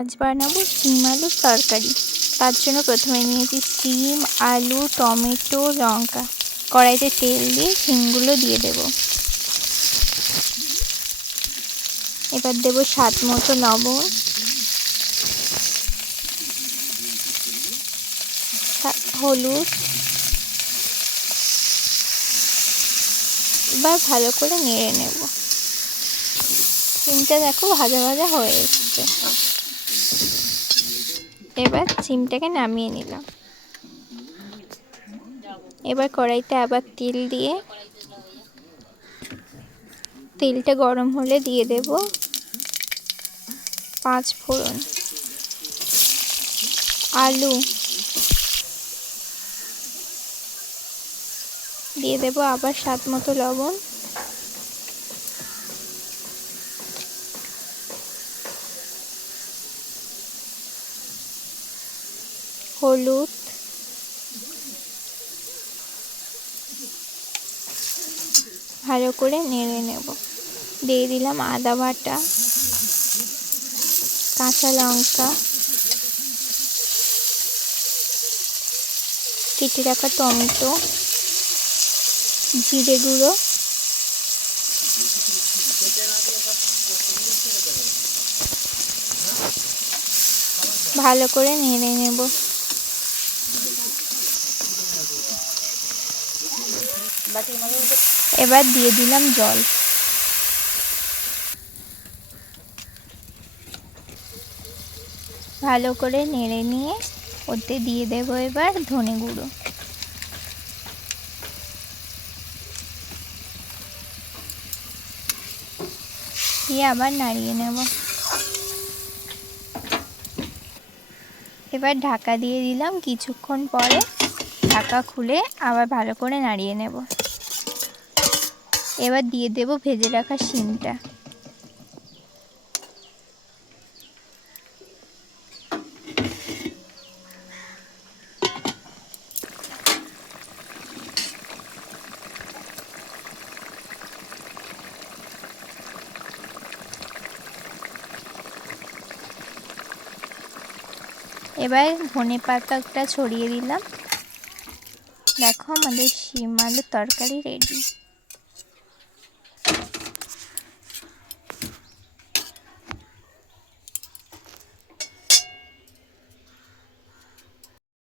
আজ বানাবো, শিম আলুর তরকারি। তার জন্য প্রথমে নিয়েছি শিম, আলু, টমেটো, লঙ্কা। কড়াইতে তেল দিয়ে শিমগুলো দিয়ে দেব। এবার দেব স্বাদ মতো লবণ। হলুদ। এবার ভালো করে নেড়ে নেব। সিমটা দেখো ভাজা ভাজা হয়ে এসছে। এবার সিমটাকে নামিয়ে নিলাম। এবার কড়াইতে আবার তেল দিয়ে তেলটা গরম হলে দিয়ে দেব পাঁচ ফোড়ন। আলু দিয়ে দেব আবার স্বাদ মতো লবণ। হলুদ। ভালো করে নেড়ে নেব। দিয়ে দিলাম আদা বাটা, কাঁচা লঙ্কা। কেটে রাখা টমেটো, জিরে গুঁড়ো। ভালো করে নেড়ে নেব। এবার দিয়ে দিলাম জল। ভালো করে নেড়ে নিয়ে ওতে দিয়ে দেব এবার ধনে গুঁড়ো। দিয়ে আবার নাড়িয়ে নেব। এবার ঢাকা দিয়ে দিলাম কিছুক্ষণ পরে ঢাকা খুলে আবার ভালো করে নাড়িয়ে নেব। এবার দিয়ে দেব ভেজে রাখা শিমটা। এবার ধনে পাতাটা ছড়িয়ে দিলাম। দেখো আমাদের শিম আলু তরকারি রেডি